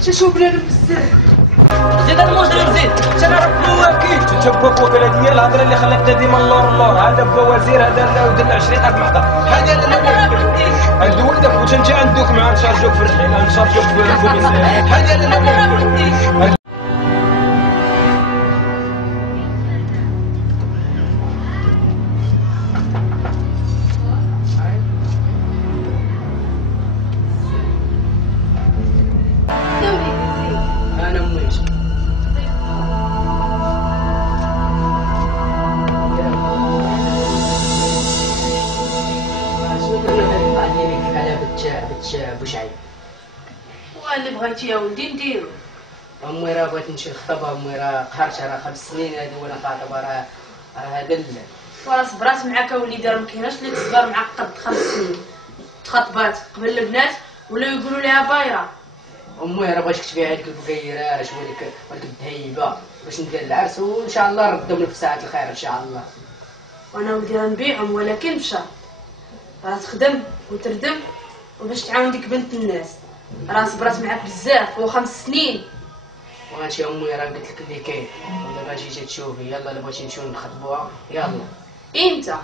شوف بنادم بزاف. زيد المجرم زيد. تنعرف هو كيف تجبك وكالة ديال الهضره اللي خلاتنا ديما اللور هذا بوزير هذا ودنا 20 ألف. هذا عنده ولدك وتنجي عندك مع نشارجوك في الحين نشارجوك في الكوميساريات. هذا بوشعيب. واللي بغيتي يا ولدي نديرو. امي راه بغيت نمشي نخطبها، امي راه قهرتها، راه 5 سنين هادي وانا خاطبها، راه دلة. وراه صبرات معاك اوليدي، راه مكايناش اللي تصبر معقد 5 سنين. تخطبات قبل البنات ولاو يقولوا ليها بايره. امي راه بغيتك تبيع هذيك البقيراش وهذيك الذهيبه باش ندير العرس، وان شاء الله نردهم لك في ساعه الخير ان شاء الله. وانا ولدي راه نبيعهم ولكن بشرط راه تخدم وتردم وباش تعاون ديك بنت الناس. راه صبرات معاك بزاف و5 سنين. وهادشي امي راه قلت لك اللي كاين، دابا جيتي تشوفي. يلا الا بغيتي نمشيو نخطبوها يلا. امتى؟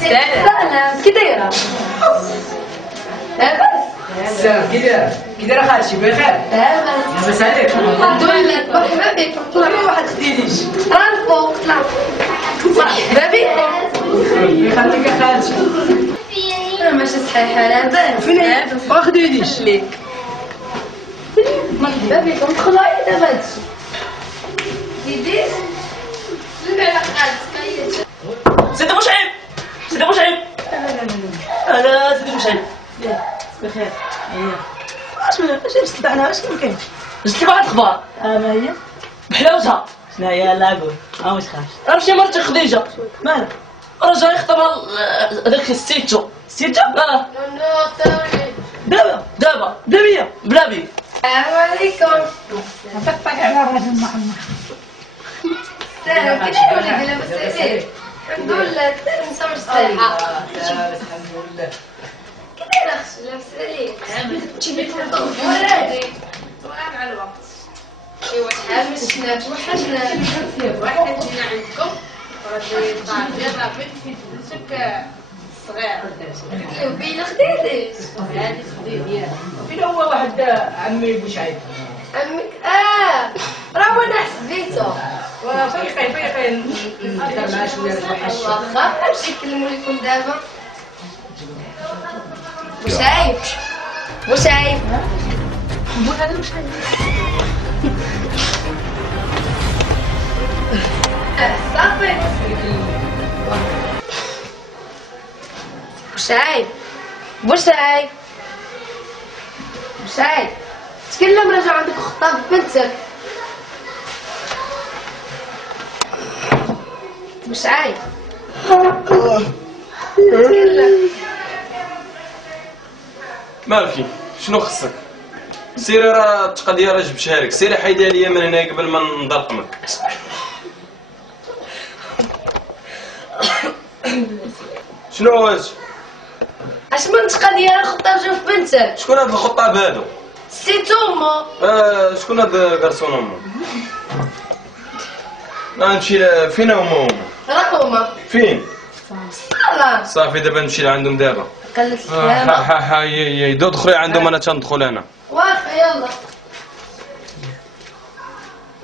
سلام، كي دايره؟ لاباس؟ السلام، كي دايره خالتي؟ بخير؟ لاباس. لاباس عليك؟ الحمد لله. مرحبا بكم. طلع ما واحد خدينيش. راه الفوق طلع. مرحبا بكم. يخليك يا خالتي. راه ماشي صحيحه لاباس. فين ما خدينيش ليك. مرحبا بكم. دخلوا عليا دابا هادشي. سيدي سلمي على خالتك. سيدي مشعل، سيدي مشعل. انا سيدي مشعل. بخير. اش جبت لنا اش كاين؟ جبت لك واحد الخبار. ما هي؟ بحلاوتها. شنو هي؟ لا قول ما تخافش. راه مشي مرتي خديجه. مالك؟ راه جاي يخطبها هذاك السيتو. سيتو؟ لا دابا دابا بلا بي. السلام عليكم. طقطق على راس محمد. سلام، كي داير وليدي؟ لاباس عليك؟ الحمد لله. كي داير نسا مصطلحه؟ الحمد لله. كي داير اختي؟ لاباس عليك؟ تجيبي ولادي مع الوقت. ايوا شحال من سنه توحشنا. واحد جينا عندكم وراه طالب راه بنت في فلوسك صغير. ايوا بينا خديتي. هذه خديتي. فين هو واحد عمي بوشعيب؟ عمك راه وانا حسبيته. فين نهضر معاه شويه نوحش. واخا نمشي نكلمو لكم دابا. بوسعيد بوسعيد هذا مش حاجة. صافي بوسعيد بوسعيد بوسعيد تكلم رجع عندك خطاب بنتك بوسعيد تكلم مالكي شنو خصك؟ سيري راه التقضيه راه جبتها لك، سيري حيدها ليا من هنا قبل ما نضلقمك. شنو هاد؟ اش من تقضيه خطاب جوج بنتك شكون هاد الخطاب هادو؟ سي توما شكون هاد كارسون امو؟ نمشي فين هما؟ راه هما فين؟ صالة صافي دابا نمشي لعندهم دابا. قلت السلامة هاي دخلي عندهم انا تندخل انا. واخا يلا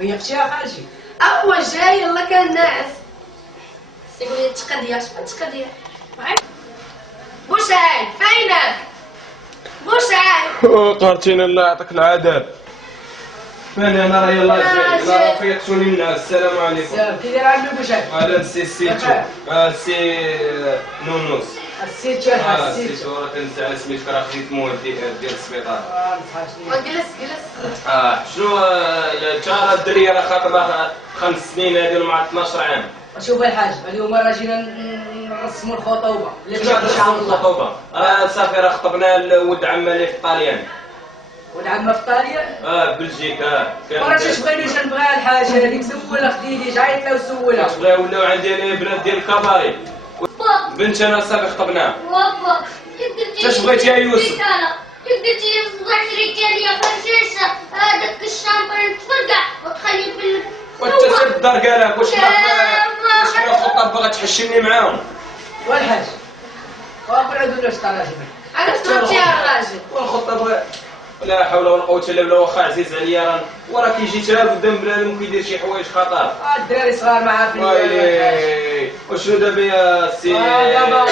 هي اختي يا خالتي. هو جاي يلا كان ناعس يقول لي تقضيه شحال تقضيه بوسعيد فينك بوسعيد قهرتينا الله يعطيك العذاب. فين انا راه يلاه جاي راه فيقتوني الناس. السلام عليكم. كي داير عندك بوشاك؟ هذا السيتو سي نونوس. السيتو الحاج السيتو. السيتو راه كنزعل سميتك راه خديت مواد ديال السبيطار. جلس شنو تا الدريه راه خاطبه 5 سنين هذه مع 12 عام. شوف الحاج اليوم راه جينا نرسموا الخطوبه اللي بغات ان شاء الله. الخطوبه صافي راه خطبنا لولد عمه اللي في الطاليان. ولد عمها في طاليان. بلجيكا. مرات اش بغيتيش نبغيها الحاجه هذيك سولها خديتي عيط لها وسولها. تبغي ولاو عندي انا بنات ديال الكباري. بنت انا صافي خطبناها. بابا اش بغيتي يا يوسف؟ قلت لي صباح رجالي يا فرشيشة هذاك الشامبر تفرقع وتخلي في وانت سير الدار قالك واش شحال الخطاب باغا تحشمني معاهم؟ والحاج وافر عندو لاش طراجم. انا سمعت يا الراجل والخطاب لا حول ولا قوه الا بالله. واخا عزيز عليا راه كيجي تراب قدام بنادم كيدير شي حوايج خطر. الدراري صغار معاه في ويلي وشنو دابا يا سي؟ دابا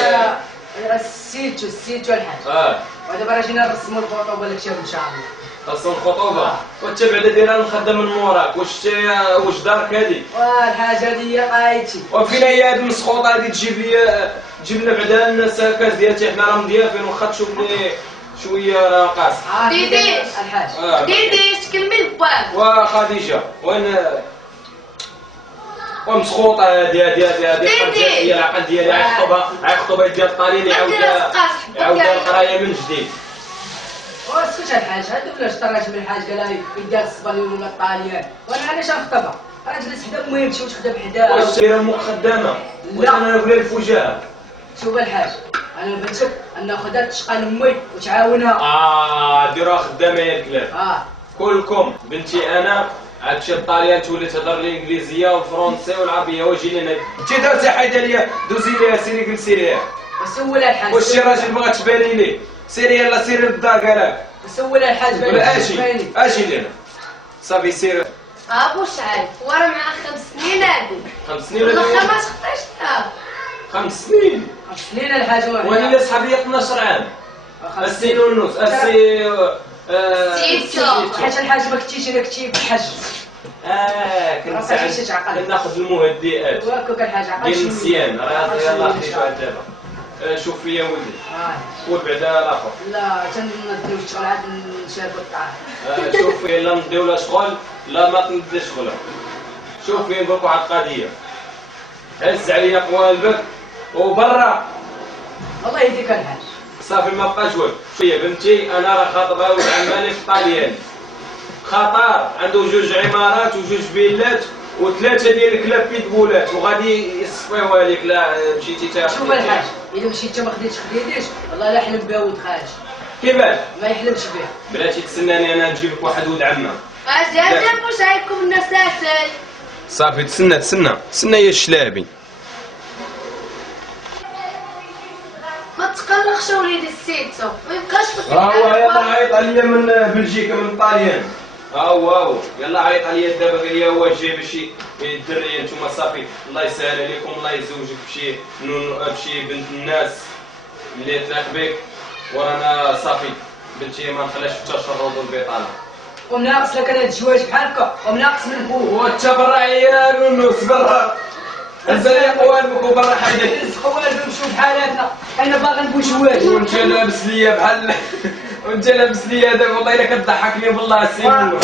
السيتو الحاج. ودابا راه جينا نرسموا الخطوبه لك ان شاء الله. خاصنا الخطوبه وانت بعدا دايرها نخدم من موراك. واش دارك هادي؟ والحاجه هذه هي قايتي. وفين هي هاد المسخوطه هادي تجيب لنا بعدا الناس كاس ديالتي حنا راه مضيافين واخا تشوف لي شويه راه قاص. ديدي الحاج ديدي تكلمي الباب. وخديجه وين ومسخوطه هادي هي العقل ديالي. عيخطبها ديال الطالين يعاود القرايه من جديد. واسكت الحاج هادو ولاش طراجم الحاج قال يدار الصباليون ولا الطاليان وانا علاش نخطبها؟ راه جلس حدا امي يمشي وتخدم حداها. واش دايره امك خدامه؟ واش انا ولا الفجاه؟ شوف الحاج انا بنتك ناخذها تشقى امي وتعاونها. ديروها خدامه يا الكلاب. كلكم بنتي انا عاد تمشي للطاليان تولي تهضر الانجليزيه والفرنسيه والعربيه. واجي لينا انت دارتي حيدها ليا دوزي ليها سيري جلسي ليها. وسول الحاج واش شي راجل بغا تباني لي؟ سيري يلا سيري للدار قالك. وسول الحاج ولا اجي لينا صافي سير. بوسعيد ورا مع 5 سنين هادي. 5 سنين والله ولا ما تخطيش 5 سنين؟ 5 سنين الحاج وانا صحابي 12 عام. السي نونوس السي حاج الحاج ما كنتيش انا كنتي الحاج. كنت ناخذ المهدئات واكوك الحاج عقل ديال المزيان. راه يلاه خديتها دابا. شوف فيا ولدي قول بعدا الاخر. لا تنديو الشغل عاد نشاركو الطعام. شوف فيا لا نديو لا شغل لا ما تنديش شغلها. شوف فيا نقول لك واحد القضيه. هز عليا قوالبك وبرا. الله يهديك الحاج. صافي ما بقاش والو. فيا بنتي انا راه خاطبها ولد عماني في الطاليان. خطر عنده 2 عمارات و2 فيلات و3 ديال الكلاب بيتبولات وغادي يصفيوها لك. لا مشيتي تا شوف الحاج الا مشيت ما خديتش والله لا حلم بها ولد خالتي. كيفاش؟ ما يحلمش بها. بلاتي تسناني انا نجيب لك واحد ولد عمه. اجي بوسعيدكم الناس تاسل. صافي تسنى يا الشلابي. ما تقلقش وليدي السيتو ما يبقاش في هو يلا عيط عليا من بلجيكا من الطاليان. هاو يلا عيط عليا دابا قال لي هو جاي باش الدريه نتوما صافي الله يسهل عليكم الله يزوجك بشي بنت الناس اللي تلاق بك وانا صافي بنتي ما نخليهاش في التشرد والبطاله. ومناقص لك انا الجواز بحال هكا ومناقص من بوه. وانت برا عيال ونوس برا. الزريق قوالبك وبرا حيدك. قوالب نمشيو بحالاتنا، انا باغي نبوي جواز. وانت لابس ليا بحال وانت لابس ليا دابا والله الا كتضحكني بالله السيمون.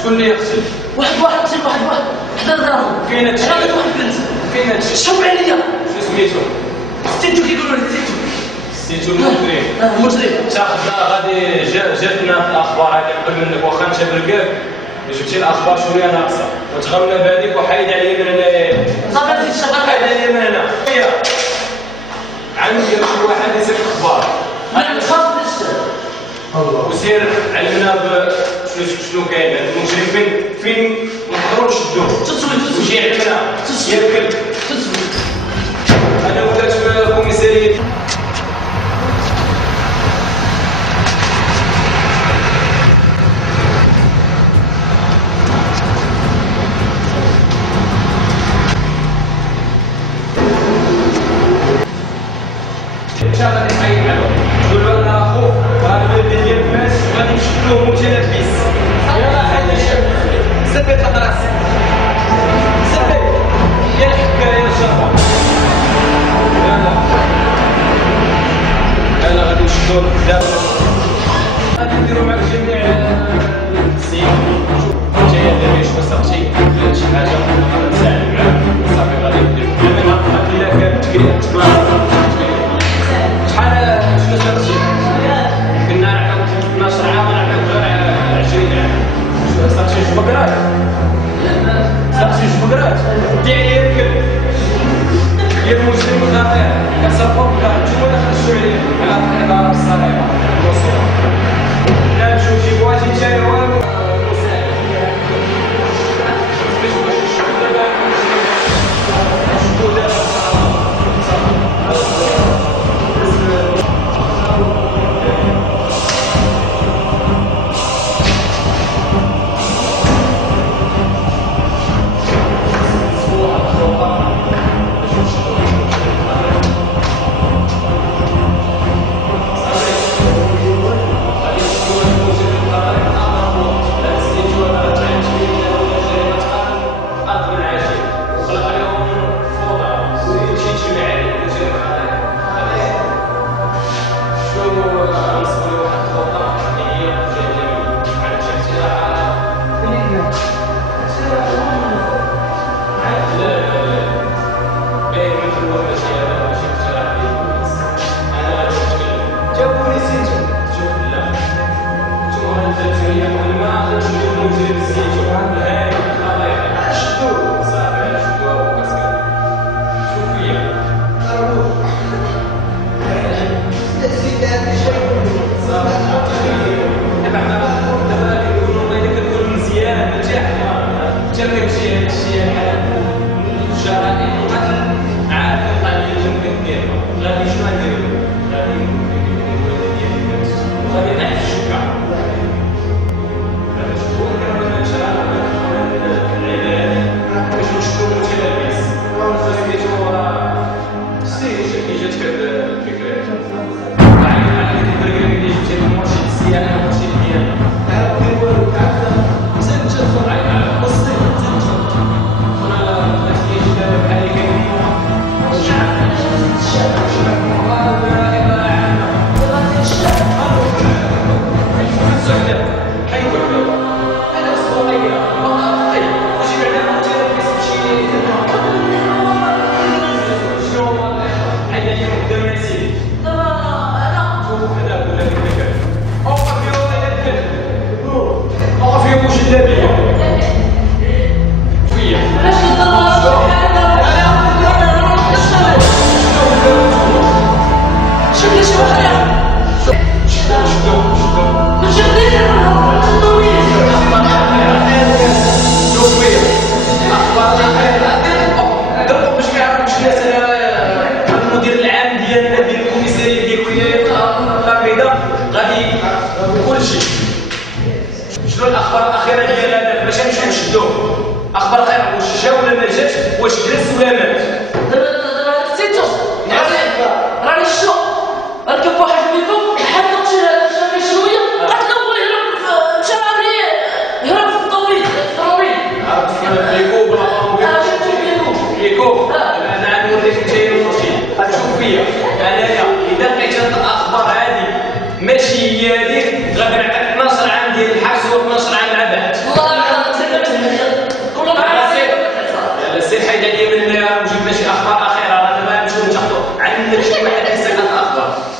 شكون اللي يغسل؟ واحد غسل واحد حدا دراهم. فين هادشي؟ واحد بنت. فين هادشي؟ شوف عليا. شو سميتو؟ سيتو كيقولوا لي سيتو. سيتو المجرم. المجرم. تاخذنا غادي جاتنا في الاخبار هذه قبل منك واخا انت بركاب جبتي الاخبار شويه ناقصه وتغمنا بهذيك وحيد عليا من هنا. صافي الشغل حيد عليا من هنا. عندي شي واحد يسير الاخبار. انا نخاف من الشر. وسير علمنا شنو شنو كاين هذا المجرم فين نقدروا نشدوه ويجي يعلمنا ياكل انا ولات الكوميساريه غادي نحيد معاه نقول له انا اخوك وهذا البلد ديال الناس غادي نشدوه متلبس يلاه هذا الشاب زبد الراس زبد يا الحكايه الشرطه لا غادي نشدوه قدام غادي نديرو معاك جميع السيئات جايه دابا شنو صاحبتي ولا شي حاجه نساعد معاك صافي غادي ندير انا عارف الا كانت كريات شحال شنو صاحبتي كنا نعطيو 12 عام ونعطيو 20 عام صاحبتي جوج بكرات صاحبتي جوج بكرات ديالي ياكل هي المجرم الخطير كتصرفوا بلا نتوما اللي خرجتوا عليه على الطريقه الصحيحه لا نشوف شي بواجي نتايا والو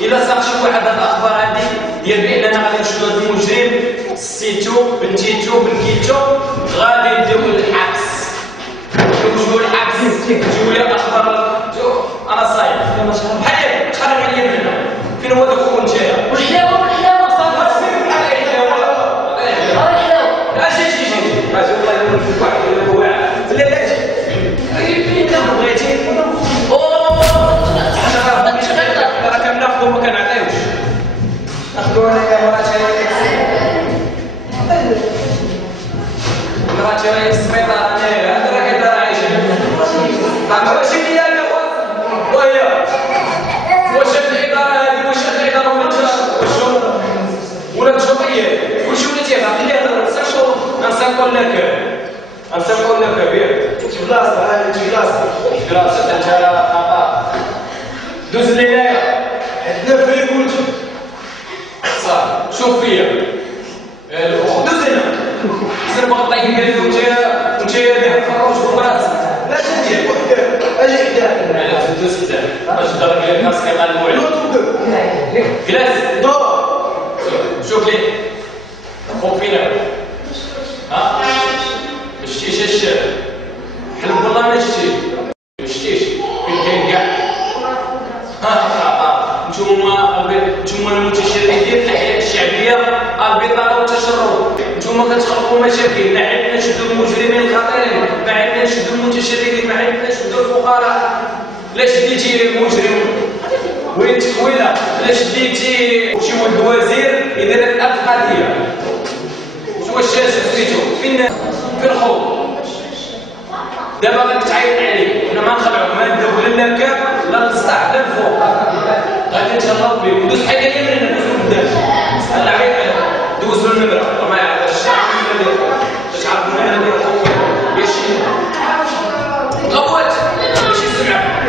الا ساق شي واحد هاد الاخبار هادي ديال باننا غادي نشدو هاد المجرم سيتو بنتيتو بنكيتو غادي نديو للحبس نديو للحبس تجيو لي الاخبار انا صايب حيد تخرج عليا من هنا فين هو داك هو نتايا والحلاوه صافي بحال الحلاوه عرفتي راهي السبيطار هذا راه كيدار عايشه ماشي هي انا وهي واش هاد الاداره هذه واش هاد الاداره ولا الجمعيه واش ولات عقلي هذا نسقول لك بيه بلاصه هذه بلاصه انت دوز لي هنايا عندنا في الكوت صافي شوف فيا دوز هنا سير بغا طيب قال له انت داير فروج براسك لا تجي اجي حداك لا دوز حداك باش تضرب لي راسك غنمو عليك جلاس دور شوف لي فوق فينا ها شتيش الشارع حلف والله ما شتيش فين كاين كاع نتوما المتشردين الحياه الشعبيه البطاله والتشرد نتوما كتخلقوا مشاكل ما عندنا نشدوا المجرمين الخطيرين ما عندنا نشدوا المتشردين ما عندنا نشدوا الفقراء لا شديتي المجرم وين التكويله لا شديتي شي ولد وزير يدير لك القضيه واش سميتو فين الخوض دابا غادي تعيط عليه حنا ما نخلعوك ما ندوب لا الكاب لا للسطح لا الفوق غادي نتشرف بك ودوز حاجه كامل هنا دوز قدام انا عيط عليه دوز له النمره ما يعرفش الشعب باش عرفوا معنا نديرو خويا يا شي غوات ماشي سمع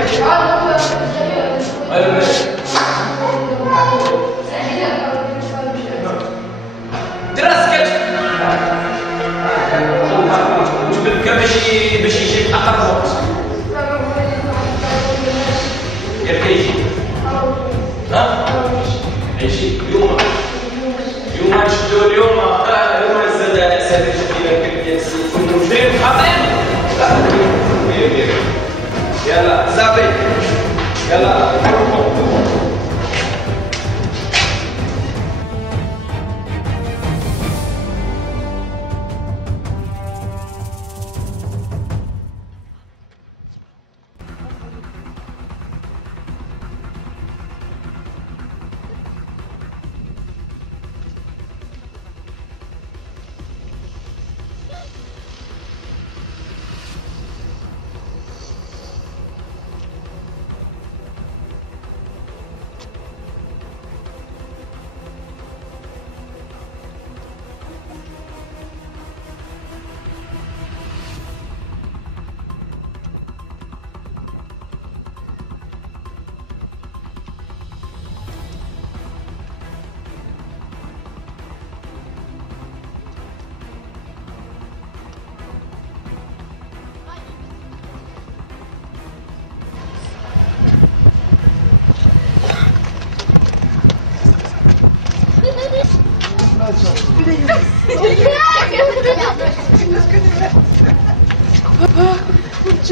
دراسك جبدك باش يجي في اقرب وقت ياك يجي ها يجي اليوم نشدو اليوم زاد على اساتذه ديال ديال السيف المجرم خطير يلا صافي يلا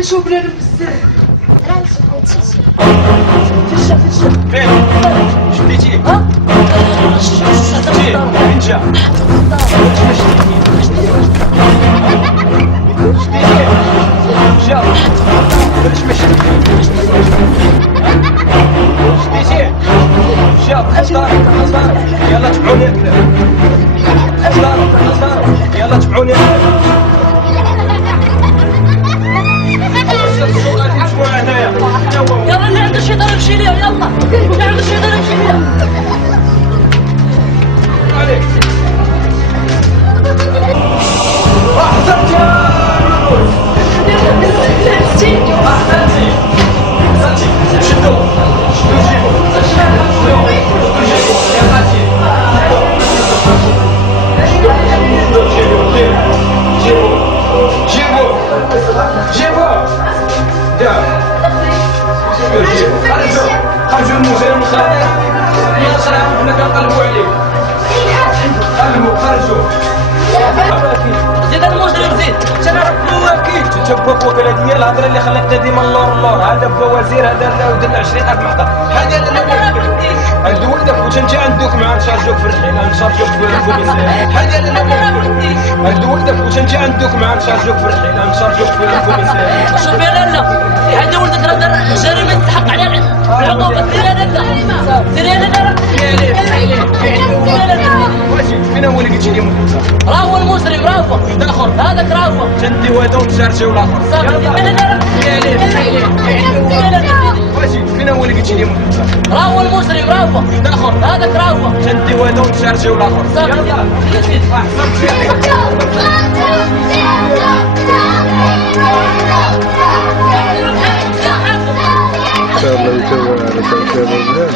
شوف بلا بزاف شديتي ها فين جا يلا تبعوني يلا تبعوني يلا اللي عنده شي ضرب شي ليه يلا اللي عنده شي ضرب شي ليه الهضره اللي خلاتنا ديما اللور هذا بوزير هذا ودنا 20 محطه هذا اللي ولدك وتنجي عندك مع نشارجوك في الحين نشارجوك في الكوميساريات هذا اللي ولدك وتنجي عندك مع نشارجوك في الحين نشارجوك في الكوميساريات شوف يا لالا هذا ولدك راه دار جريمه تحق على العقوبه ديال هذا واش فين هو اللي قلت لي راه هو المجرم راه هو الاخر هذاك راه برافو تنديو هذا ونشارجيو الاخر. صافي واجي فين هو اللي قلتي لي؟ راهو المجرم برافو الاخر هذاك برافو تنديو هذا ونشارجيو الاخر. صافي ان شاء الله يتوب على توفيق الله.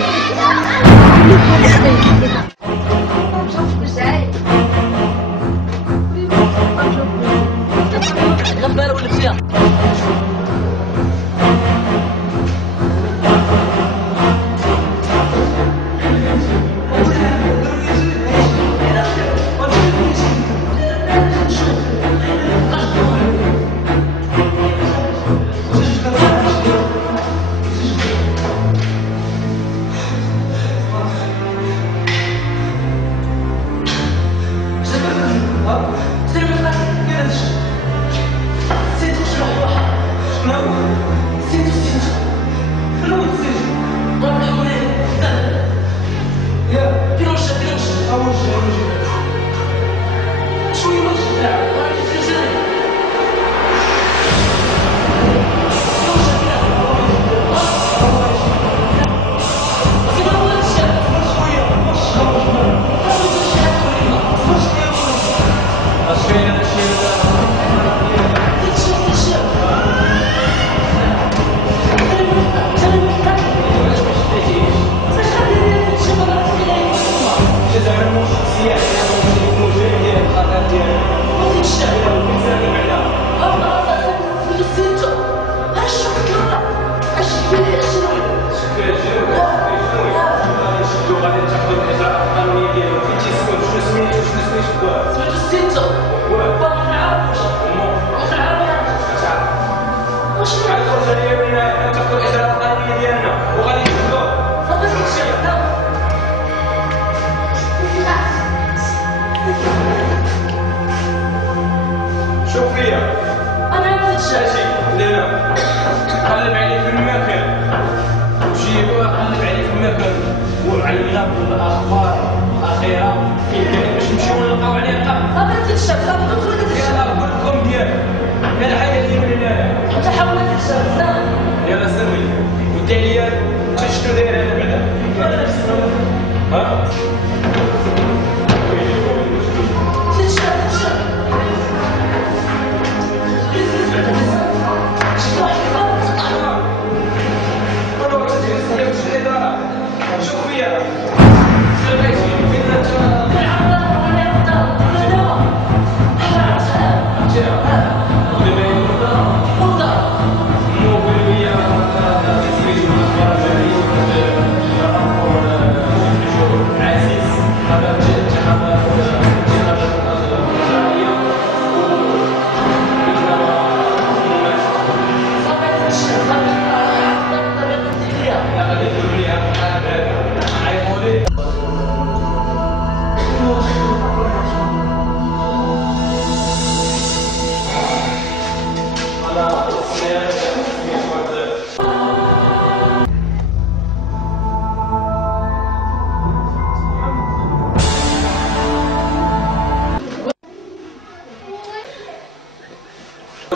غنبالة ولا فيها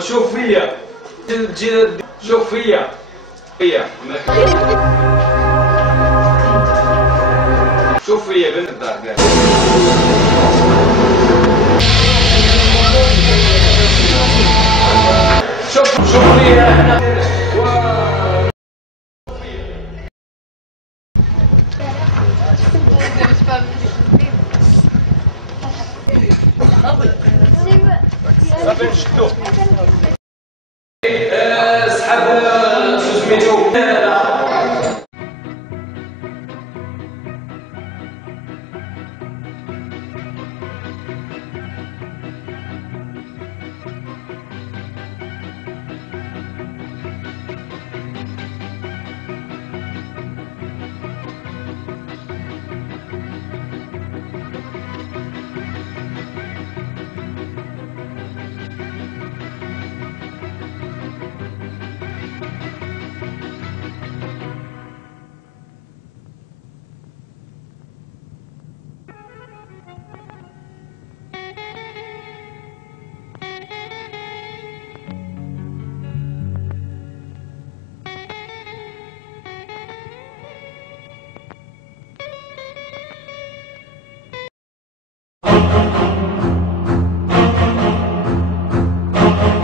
شوف فيا شوف فيا شوف فيا بنت الدار كاع شوف فيا الله.